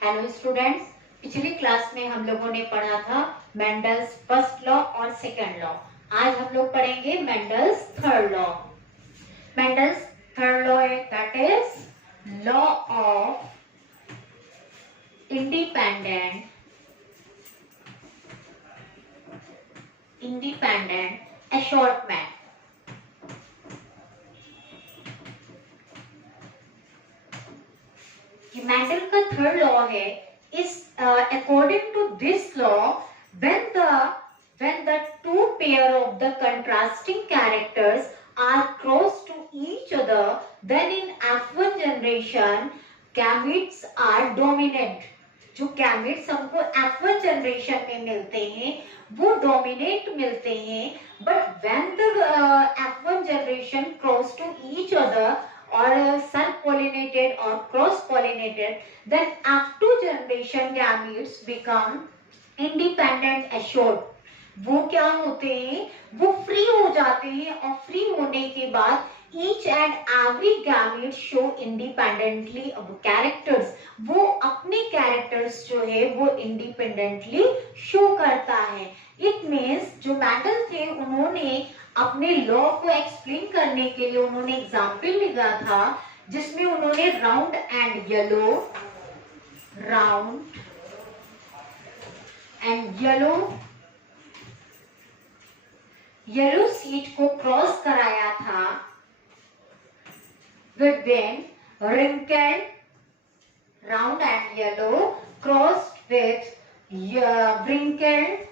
Hello students, पिछली class में हम लोगों ने पढ़ा था मेंडल्स फर्स्ट लॉ और सेकंड लॉ। आज हम लोग पढ़ेंगे Mendel's third law. Mendel's third law है that is law of independent assortment। Mendel का थर्ड लॉ है इस according to this law when the two pair of the contrasting characters are close to each other, then in F1 generation gametes are dominant। जो gametes हमको F1 generation में मिलते हैं वो dominate मिलते हैं, but when the F1 generation cross to each other or self-pollinated or cross-pollinated, then F2 generation gametes become independent assured। वो क्या होते हैं, वो फ्री हो जाते हैं और फ्री होने के बाद each and every gamete show independently characters। वो अपने कैरेक्टर्स जो है वो इंडिपेंडेंटली शो करता है। इट मीन्स जो मेंडल थे उन्होंने अपने लॉ को एक्सप्लेन करने के लिए उन्होंने एग्जाम्पल लिखा था जिसमें उन्होंने राउंड एंड येलो सीट को क्रॉस कराया था with then wrinkled round and yellow crossed with wrinkled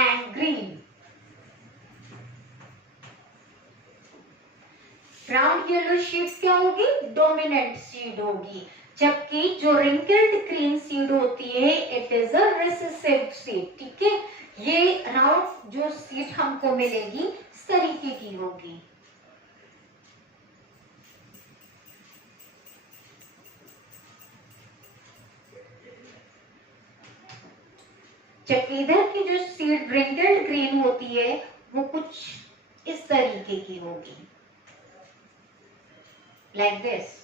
and green। Round yellow seed क्या होगी, डोमिनेंट सीड होगी, जबकि जो रिंकल्ड ग्रीन सीड होती है it is a recessive seed. ठीक है, ये राउंड जो सीड हमको मिलेगी इस तरीके की होगी। जबकि इधर की जो सीड रिंकल्ड ग्रीन होती है वो कुछ इस तरीके की होगी, लाइक दिस।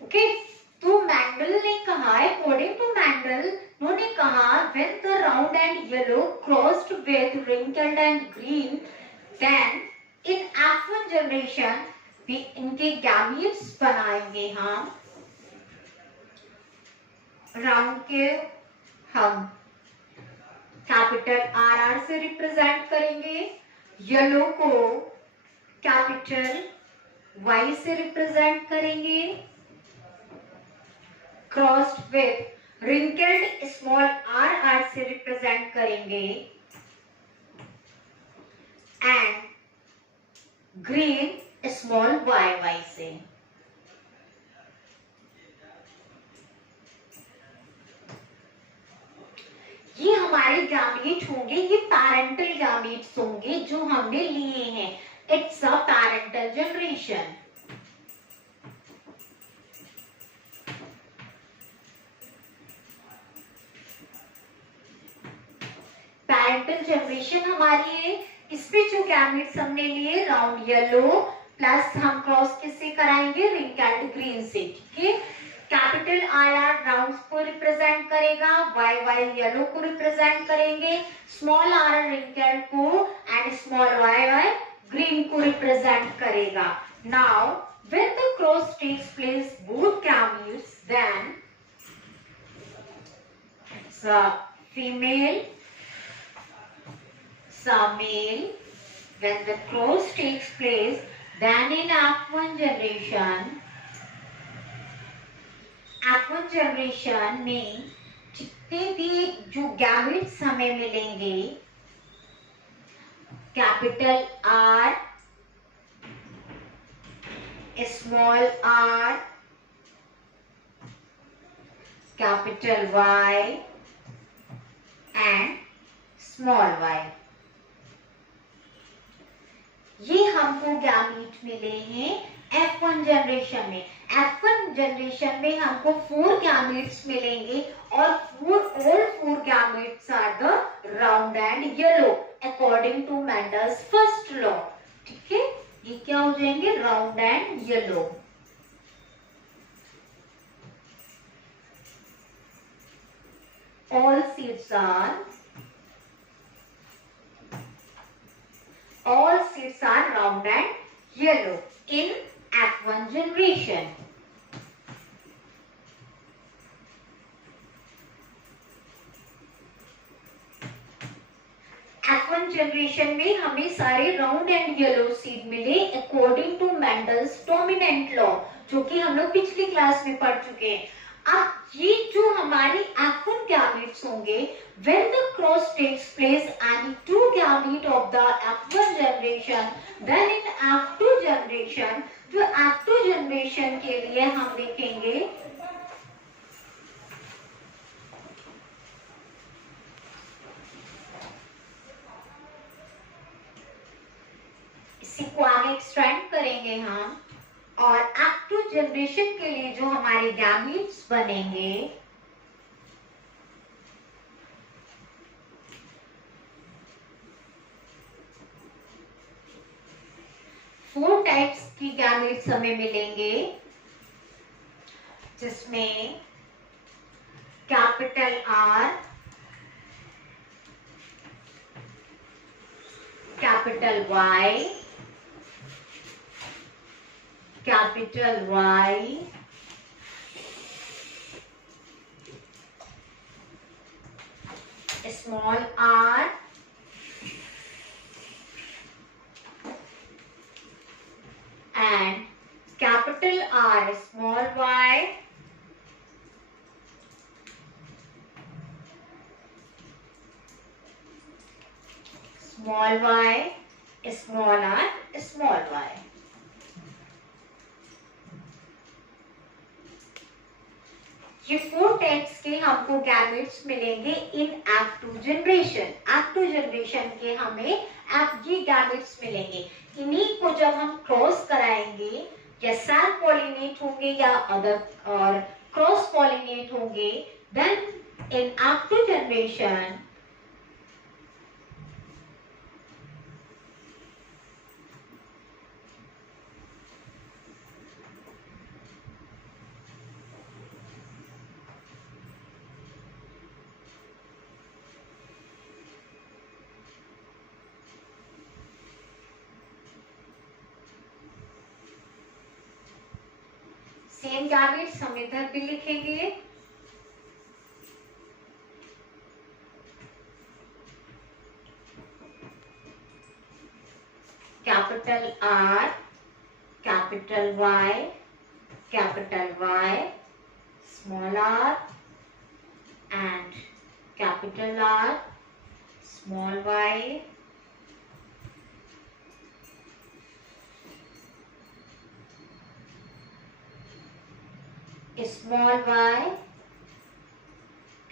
ओके, तो मेंडल ने कहा, अकॉर्डिंग टू मेंडल उन्होंने कहा when the round and yellow crossed with wrinkled and green, then in F1 generation भी इनके गैमीट्स बनाएंगे हम राउंड के, हम कैपिटल आर से रिप्रेजेंट करेंगे, येलो को कैपिटल वाई से रिप्रेजेंट करेंगे, crossed with wrinkled small R से रिप्रेजेंट करेंगे, एंड ग्रीन स्मॉल वाई से। ये हमारे गैमीट होंगे, ये पैरेंटल गैमीट्स होंगे जो हमने लिए हैं। It's a parental generation. Parental generation हमारी है, इसमें जो गैमीट्स हमने लिए राउंड येलो प्लस हम क्रॉस किससे कराएंगे, रिंकल्ड ग्रीन से। ठीक है, कैपिटल आर राउंड को रिप्रेजेंट करेगा, वाई येलो को रिप्रेजेंट करेंगे, स्मॉल आर रिंकल्ड को एंड स्मॉल वाई ग्रीन को रिप्रेजेंट करेगा। Now when the cross takes place both gametes, then female male। When the cross takes place, then in F1 generation में जितने भी जो gametes हमें मिलेंगे, capital R, small R, capital Y and small y. ये हमको gamete मिले हैं F1 जनरेशन में. F1 जनरेशन में हमको 4 गैमीट्स मिलेंगे और all 4 gametes are the round and yellow according to Mendel's first law. ठीक है, ये क्या हो जाएंगे? Round and yellow. All seeds are round and yellow in F1 generation. F1 generation में हमें सारे राउंड एंड येलो सीड मिले according to Mendel's dominant law, जो कि हम लोग पिछली क्लास में पढ़ चुके हैं. अब ये जो हमारे F1 गैमेट्स होंगे, when the cross takes place any two gamete of the F1 generation, then in F2 generation, जो F2 जनरेशन के लिए हम देखेंगे इसी को आगे एक्सटेंड करेंगे हम, और F2 जनरेशन के लिए जो हमारे गैमेट्स बनेंगे फोर टाइप्स की गैमेट्स हमें मिलेंगे, जिसमें capital R, capital Y, capital Y, small r, and capital R, small y, small y, small r, small y. ये 4 टाइप्स के हमको गैमेट्स मिलेंगे इन F2 जनरेशन. F2 जनरेशन के हमें ये गैमेट्स मिलेंगे. इन्हीं को जब हम क्रॉस कराएंगे, या सेल्फ पॉलिनेट होंगे या अदर और क्रॉस पॉलिनेट होंगे, then in F2 generation same gametes हम इधर भी लिखेंगे. Capital R, capital Y, capital Y, small r, and capital R, small y, small y,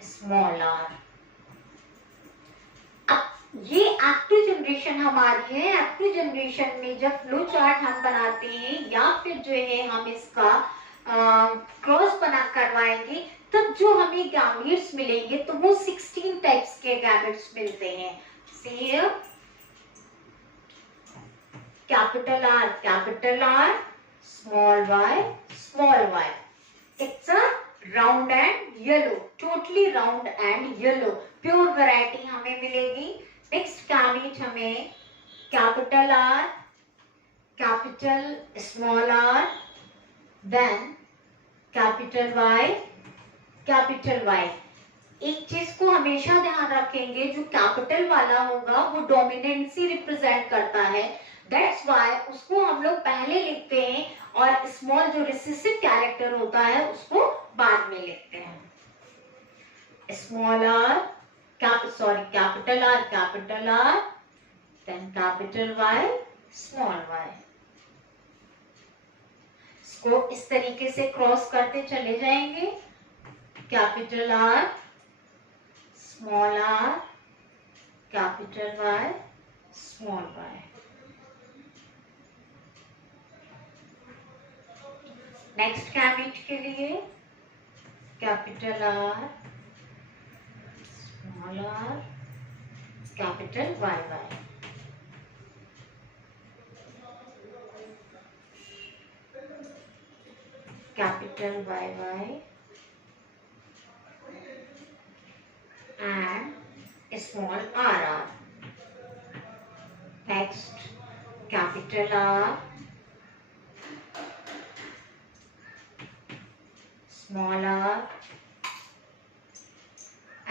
small r. अब ये F2 जनरेशन हमारी है. F2 जनरेशन में जब फ्लो चार्ट हम बनाते हैं या फिर जो है हम इसका क्रॉस बना करवाएंगे, तब जो हमें गैमेट्स मिलेंगे तो वो 16 टाइप्स के गैमेट्स मिलते हैं. See capital R, small y. It's a round and yellow, totally round and yellow, pure variety हमें मिलेगी. Next गैमेट हमें capital R, capital small r, then capital Y. एक चीज को हमेशा ध्यान रखेंगे, जो कैपिटल वाला होगा वो डोमिनेंसी रिप्रेजेंट करता है. दैट्स वाई उसको हम लोग पहले लिखते हैं और स्मॉल जो रिसेसिव कैरेक्टर होता है उसको बाद में लिखते हैं. Small r, capital R, then capital Y, small y. इसको इस तरीके से क्रॉस करते चले जाएंगे. capital R, small r, capital Y, small y. Next gamete के लिए capital R, small r, capital YY. capital YY and small rr. Next, capital R, small r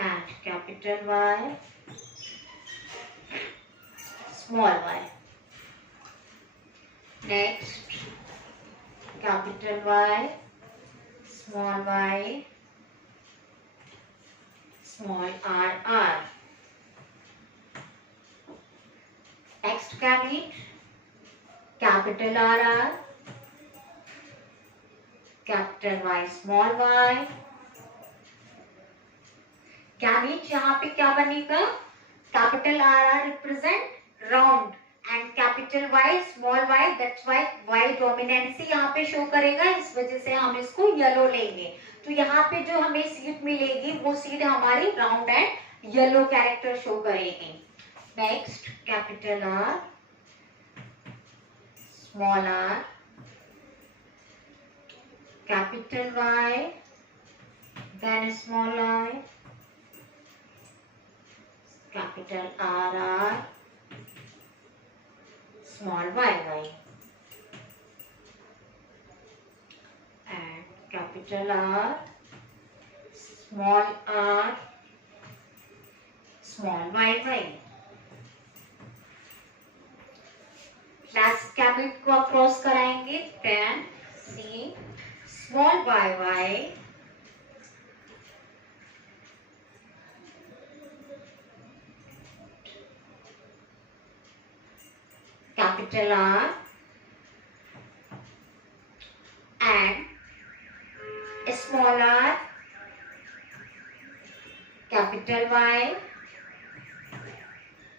and capital Y, small y. Next, capital Y, small y, small r. Next gamete, capital R, capital Y, small y. Gamete यहाँ पे क्या बनेगा? Capital R represent round and capital Y, small y. That's why Y dominancy यहाँ पे show करेगा. इस वजह से हम इसको येलो लेंगे. तो यहाँ पे जो हमें सीड मिलेगी वो सीड हमारी round and yellow character show करेगी. Next, capital R, small r, capital Y, then small I, capital R, small y, and capital R, small r, small y. Last capital को क्रॉस कराएंगे. Then see small y, capital R and small r, capital Y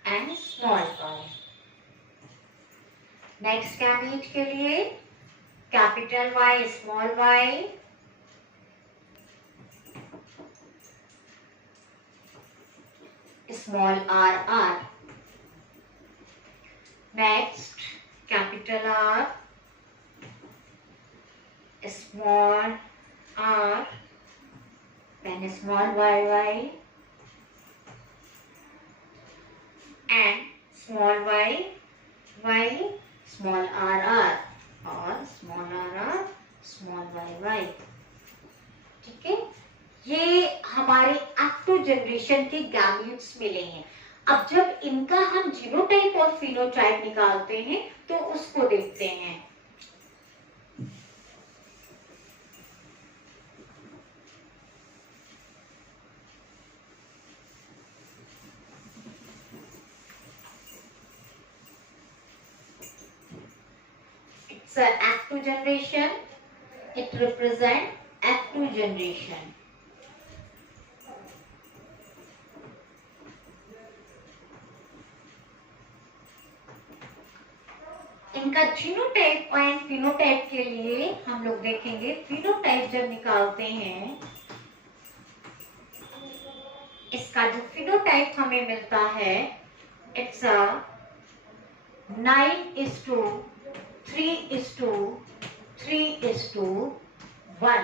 and small y. Next gamete के लिए capital Y, small y, small r. Next, capital R, small r, then small y, and small y, small r, और small r, small y. ठीक है, ये हमारे active generation के gametes मिले हैं. अब जब इनका हम जीनोटाइप और फिनोटाइप निकालते हैं तो उसको देखते हैं. It's an active generation. It represents active generation. इनका जीनोटाइप एंड फिनोटाइप के लिए हम लोग देखेंगे. फिनोटाइप जब निकालते हैं, इसका जो फिनोटाइप हमें मिलता है, it's a 9:3:3:1.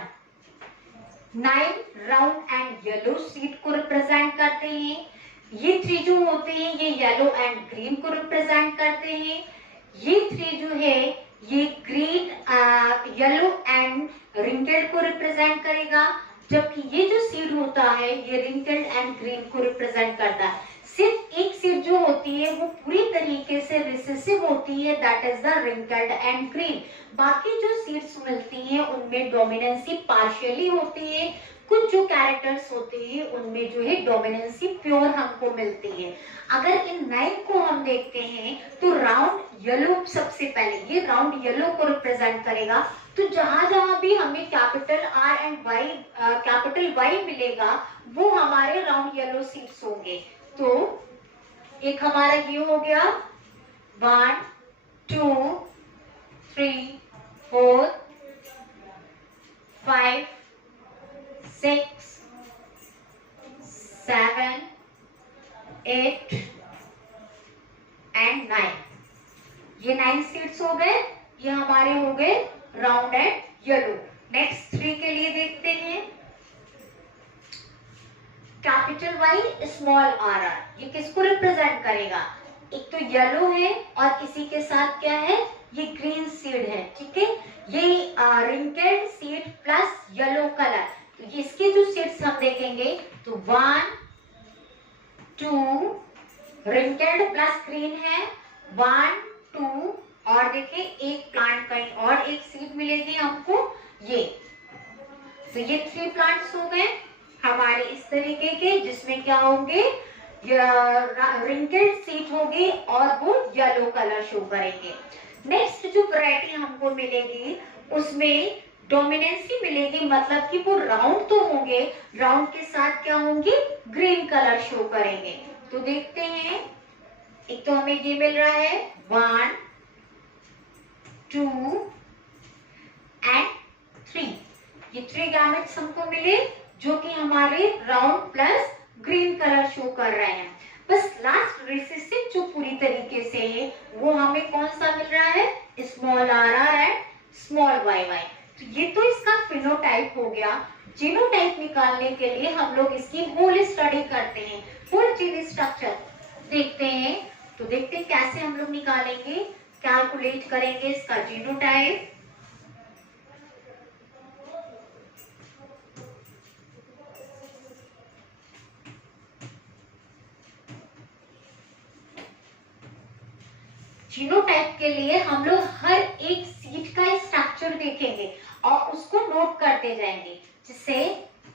9 round and yellow seed को रिप्रेजेंट करते हैं. ये 3 जो होते हैं ये येलो एंड ग्रीन को रिप्रेजेंट करते हैं. ये 3 जो है ये ग्रीन, येलो एंड रिंकल्ड को रिप्रेजेंट करेगा, जबकि ये जो सीड होता है ये रिंकल्ड एंड ग्रीन को रिप्रेजेंट करता है. सिर्फ एक सीड जो होती है वो पूरी तरीके से रिसेसिव होती है, that is the wrinkled and green. बाकी जो सीड्स मिलती हैं उनमें डोमिनेंसी पार्शियली होती है. कुछ जो कैरेक्टर्स होते हैं उनमें जो है डोमिनेंसी प्योर हमको मिलती है। अगर इन 9 को हम देखते हैं तो राउंड येलो सबसे पहले, ये राउंड येलो को रिप्रेजेंट करेगा। तो जहां जहां भी हमें capital R and Y, capital Y मिलेगा वो हमारे राउंड येलो सीड्स होंगे। तो एक हमारा ये हो गया 1 2 3 4 5 6 7 8 एंड 9। ये 9 सीड्स हो गए, ये हमारे हो गए राउंड एंड येलो। नेक्स्ट 3 के लिए देखते हैं। Capital Y small R R, ये किसको रिप्रेजेंट करेगा? एक तो येलो है और इसी के साथ क्या है, ये ग्रीन सीड है, ठीक है। ये रिंकेल्ड सीड प्लस येलो कलर, तो इसके जो सीड्स हम देखेंगे तो 1 2 रिंकेल्ड प्लस ग्रीन है, 1 2 और देखिए एक प्लांट कहीं और एक सीड मिलेगी हमको ये। तो ये 3 प्लांट्स हो गए हमारे इस तरीके के, जिसमें क्या होंगे, रिंकल्ड सीड होगी और वो येलो कलर शो करेंगे। नेक्स्ट जो वैरायटी हमको मिलेगी उसमें डोमिनेंसी मिलेगी, मतलब कि वो राउंड तो होंगे, राउंड के साथ क्या होंगे, ग्रीन कलर शो करेंगे। तो देखते हैं, एक तो हमें ये मिल रहा है 1 2 एंड 3, ये 3 गैमेट्स हमको मिले जो कि हमारे round plus green colour show कर रहे हैं। बस लास्ट रिसेसिव जो पूरी तरीके से है वो हमें कौन सा मिल रहा है, small R R and small Y Y. तो ये तो इसका फिनोटाइप हो गया। जीनोटाइप निकालने के लिए हम लोग इसकी होल स्टडी करते हैं, फुल जीन स्ट्रक्चर देखते हैं। तो देखते हैं कैसे हम लोग निकालेंगे, कैलकुलेट करेंगे इसका जीनोटाइप। जीनोटाइप के लिए हम लोग हर एक सीड का स्ट्रक्चर देखेंगे और उसको नोट करते जाएंगे, जिससे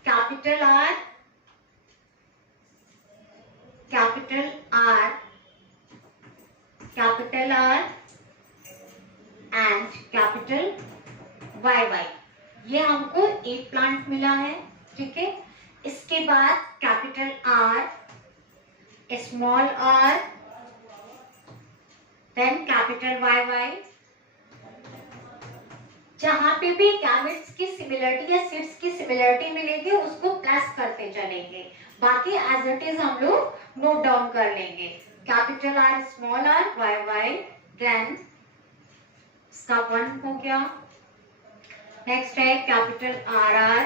capital R capital R capital R and capital Y Y, ये हमको एक प्लांट मिला है, ठीक है। इसके बाद capital R, small R, then capital Y Y. जहां पे भी गैमेट्स की सिमिलरिटी या सीड्स की सिमिलरिटी मिलेगी उसको प्लस करते चलेंगे, बाकी एज इट इज हम लोग नोट डाउन कर लेंगे। Capital R small R Y Y, then इसका 1 हो गया। नेक्स्ट है capital R R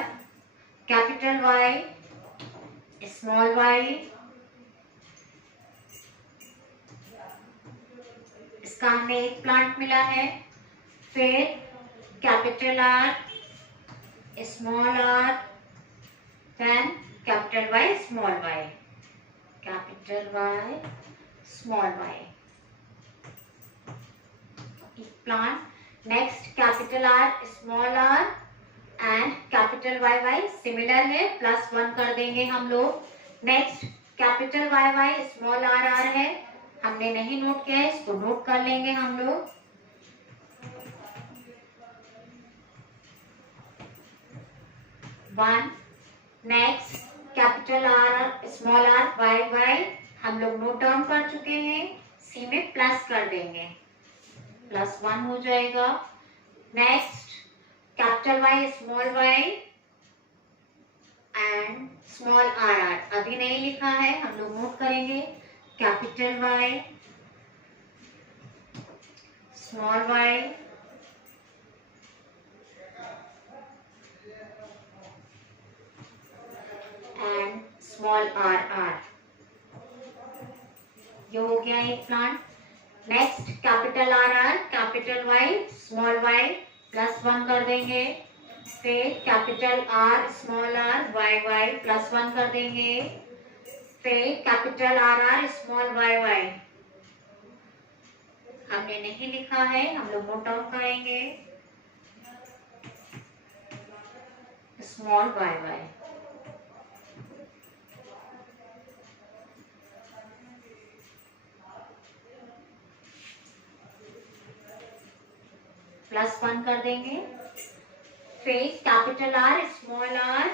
capital Y small Y, इसका हमें एक प्लांट मिला है। फिर capital R small R, then capital Y small Y, capital Y small Y, एक plant. Next capital R small R and capital Y Y similar है, +1 कर देंगे हम लोग। Next capital Y Y small R R है, हमने नहीं note किया है, इसको नोट कर लेंगे हम लोग। One, next capital R small R Y Y हम लोग नोट डाउन कर चुके हैं, सी में प्लस कर देंगे, +1 हो जाएगा। Next capital Y small Y and small R R, अभी नहीं लिखा है, हम लोग नोट करेंगे। Capital Y small Y and small R R, ये हो गया एक plant. Next capital R R capital Y small Y +1 कर देंगे। फिर capital R small R Y Y +1 कर देंगे। फिर capital R R small Y Y हमने नहीं लिखा है, हम लोग नोट डाउन करेंगे, स्मॉल वाई वाई। +1 कर देंगे। फिर capital R small r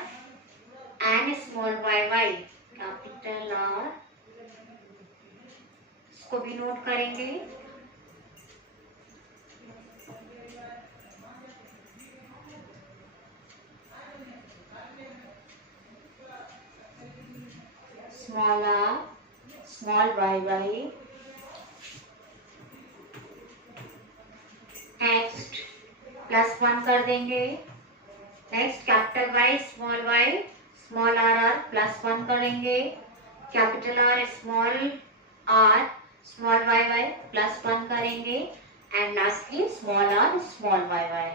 and small y, capital R, इसको भी नोट करेंगे। Small r small y, next +1 कर देंगे। Next capital Y small r +1 करेंगे। कैपिटल R स्मॉल y +1 करेंगे and lastly small r small y।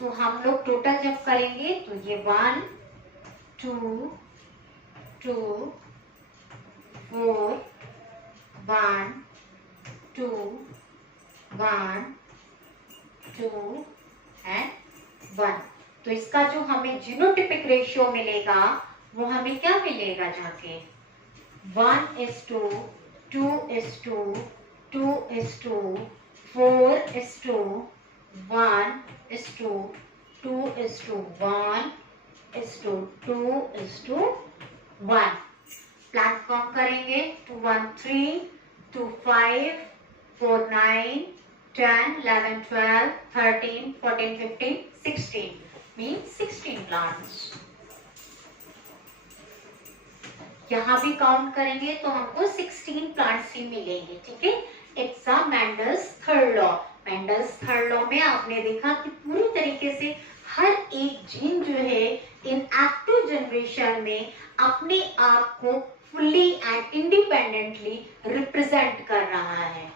तो हम लोग टोटल जब करेंगे तो ये 1 2 2 4 1 2 1 2 एंड 1। तो इसका जो हमें जीनोटिपिक रेशियो मिलेगा वो हमें क्या मिलेगा जाके 1:2 2:2 2:4 4:1 1:2 2:1 2:1। प्लेटफॉर्म करेंगे 2 1 3 2 5 4 9 10 11 12 13 14 15 16 means 16 plants। यहाँ भी काउंट करेंगे तो हमको 16 प्लांट्स ही मिलेंगे। ठीक है, it's a Mendel's third law. Mendel's third law में आपने देखा कि पूरी तरीके से हर एक जीन जो है इन एक्टिव जनरेशन में अपने आप को फुल्ली एंड इंडिपेंडेंटली रिप्रेजेंट कर रहा है।